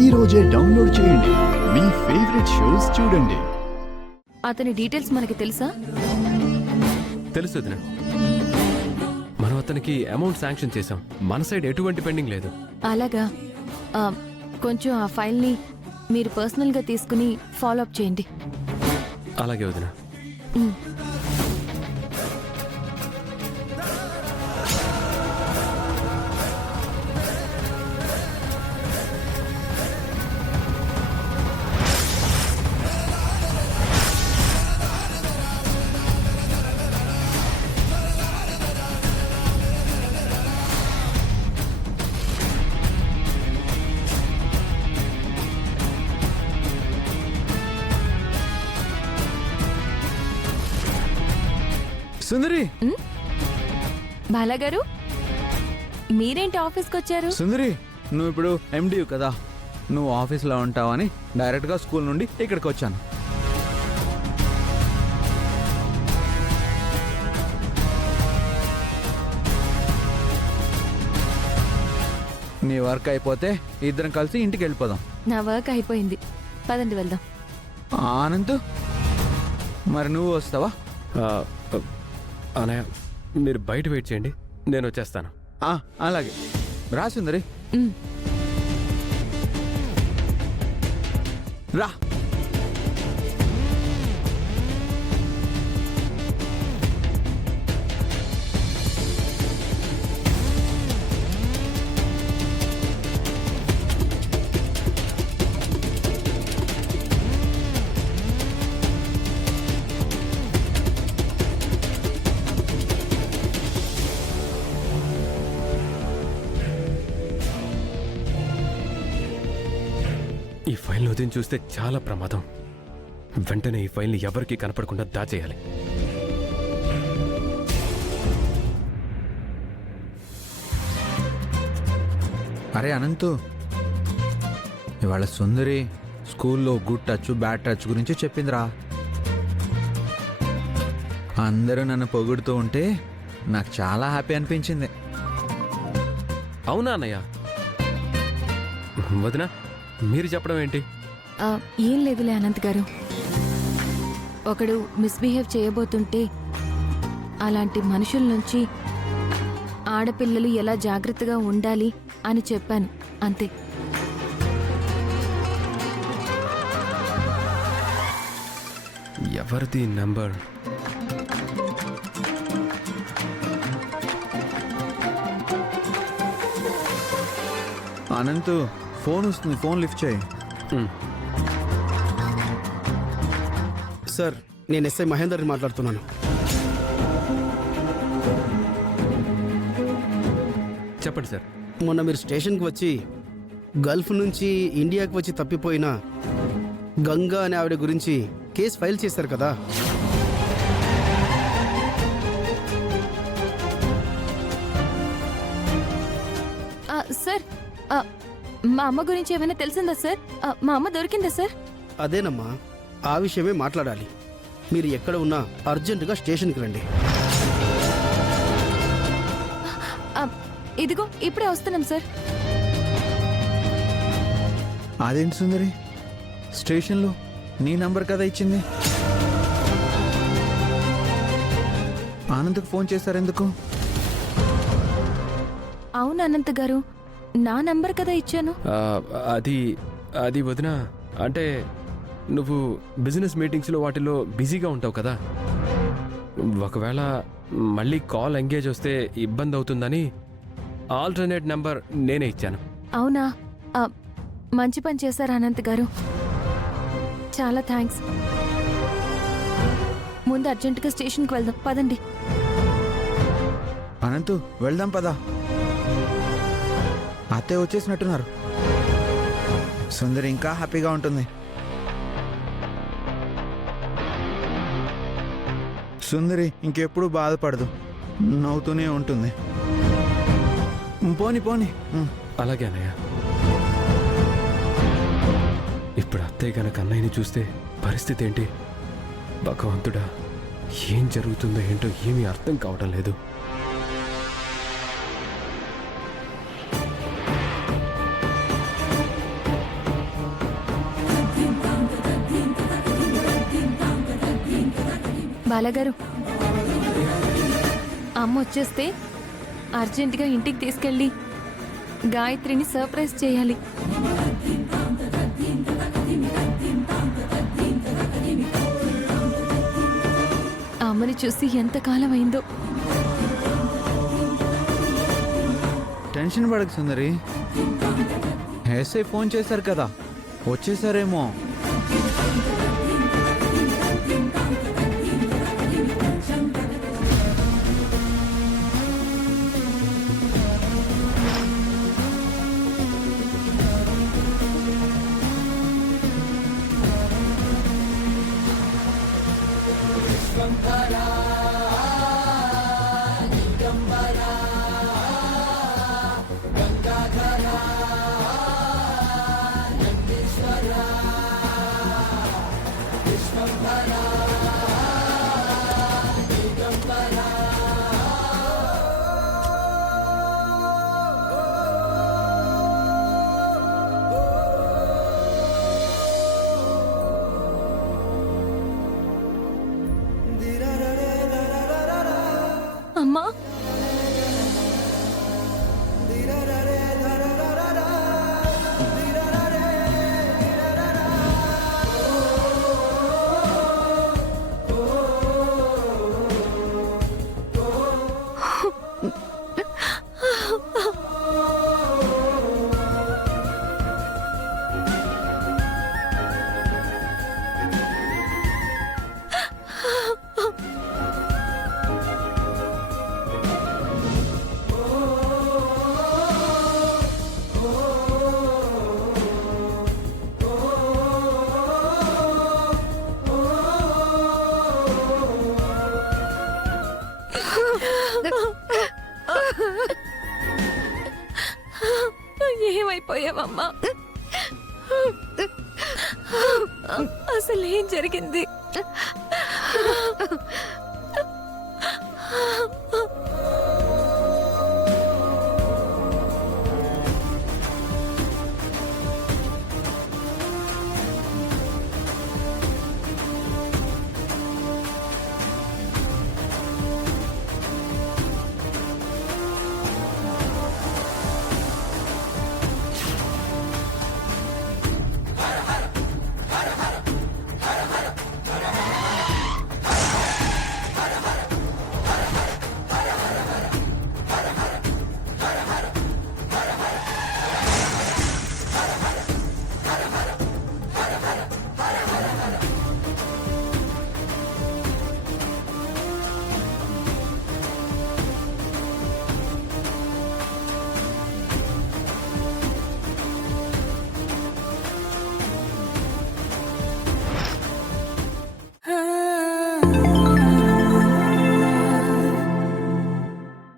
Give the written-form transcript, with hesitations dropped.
ఈ రోజే డౌన్లోడ్ చేయండి. మీ ఫేవరెట్ షోస్ చూడండి. అతని డీటెయిల్స్ మనకి తెలుసా? తెలుసు వదినా. మనం అతనికి అమౌంట్ శాంక్షన్ చేశాం. మన సైడ్ ఎటువంటి పెండింగ్ లేదు. అలాగా. ఆ, కొంచెం ఆ ఫైల్ని మీరు పర్సనల్గా తీసుకుని ఫాలో అప్ చేయండి. అలాగే వదినా. ఉమ్. సుందరి, బాలాగారు, మీరేంటి ఆఫీస్కి వచ్చారు? సుందరి, నువ్వు ఇప్పుడు ఎండియు కదా, నువ్వు ఆఫీస్లో ఉంటావని డైరెక్ట్గా స్కూల్ నుండి ఇక్కడికి వచ్చాను. నీ వర్క్ అయిపోతే ఇద్దరం కలిసి ఇంటికి వెళ్ళిపోదాం. నా వర్క్ అయిపోయింది, పదండి వెళ్దాం. ఆనంద్, మరి నువ్వు వస్తావా? అనయ్య, మీరు బయట వెయిట్ చేయండి, నేను వచ్చేస్తాను. అలాగే రా సుందరి, ఉమ్. రా. ఈ ఫైల్ని ఉదయం చూస్తే చాలా ప్రమాదం. వెంటనే ఈ ఫైల్ని ఎవరికీ కనపడకుండా దాచేయాలి. అరే అనంతు, ఇవాళ సుందరి స్కూల్లో గుడ్ టచ్ బ్యాడ్ టచ్ గురించి చెప్పిందిరా. అందరూ నన్ను పొగుడుతూ ఉంటే నాకు చాలా హ్యాపీ అనిపించింది. అవునా అన్నయ్య? వదినా, మీరు చెప్పడం ఏంటి? ఏం లేదులే అనంత్ గారు, ఒకడు మిస్బిహేవ్ చేయబోతుంటే అలాంటి మనుషుల నుంచి ఆడపిల్లలు ఎలా జాగ్రత్తగా ఉండాలి అని చెప్పాను, అంతే. ఎవరిది నంబర్? అనంతు, ఫోన్ వస్తుంది, ఫోన్ లిఫ్ట్ చేయి. సార్, నేను ఎస్ఐ మహేందర్ని మాట్లాడుతున్నాను. చెప్పండి సార్. మొన్న మీరు స్టేషన్కి వచ్చి గల్ఫ్ నుంచి ఇండియాకి వచ్చి తప్పిపోయిన గంగా అనే ఆవిడ గురించి కేసు ఫైల్ చేశారు కదా. సార్, మా అమ్మ గురించి ఏమైనా తెలిసిందా సార్? మా అమ్మ దొరికిందా సార్? అదేనమ్మా, ఆ విషయమే మాట్లాడాలి. మీరు ఎక్కడ ఉన్నా అర్జెంటుగా స్టేషన్కి రండి. ఇదిగో ఇప్పుడే వస్తున్నాం సార్. అదేంటి సుందరి, స్టేషన్లో నీ నంబర్ కదా ఇచ్చింది? ఆనంద్కు ఫోన్ చేశారెందుకు? అవును అనంత్ గారు, నా నంబర్ కదా ఇచ్చాను. అది అది వదినా, అంటే నువ్వు బిజినెస్ మీటింగ్స్లో వాటిలో బిజీగా ఉంటావు కదా. ఒకవేళ మళ్ళీ కాల్ ఎంగేజ్ వస్తే ఇబ్బంది అవుతుందని ఆల్టర్నేట్ నెంబర్ నేనే ఇచ్చాను. అవునా? మంచి పని చేశారు అనంత్ గారు, చాలా థ్యాంక్స్. ముందు అర్జెంటుగా స్టేషన్కి వెళ్దాం, పదండి. అనంతు, వెళ్దాం పదా. అత్తే వచ్చేసినట్టున్నారు. సుందరి ఇంకా హ్యాపీగా ఉంటుంది. సుందరి ఇంకెప్పుడు బాధపడదు, నవ్వుతూనే ఉంటుంది. పోని పోని. అలాగే అన్నయ్య. ఇప్పుడు అత్తయ్య గనక అన్నయ్యని చూస్తే పరిస్థితి ఏంటి? భగవంతుడా, ఏం జరుగుతుందో ఏంటో ఏమీ అర్థం కావడం లేదు. బాలగారు, అమ్మ వచ్చేస్తే అర్జెంటుగా ఇంటికి తీసుకెళ్ళి గాయత్రిని సర్ప్రైజ్ చేయాలి. అమ్మని చూసి ఎంతకాలం అయిందో. టెన్షన్ పడకు సుందరి, ఎస్ఐ ఫోన్ చేశారు కదా, వచ్చేసారేమో. అమ్మా, ఏమైపోయావమ్మా? అసలు ఏం జరిగింది?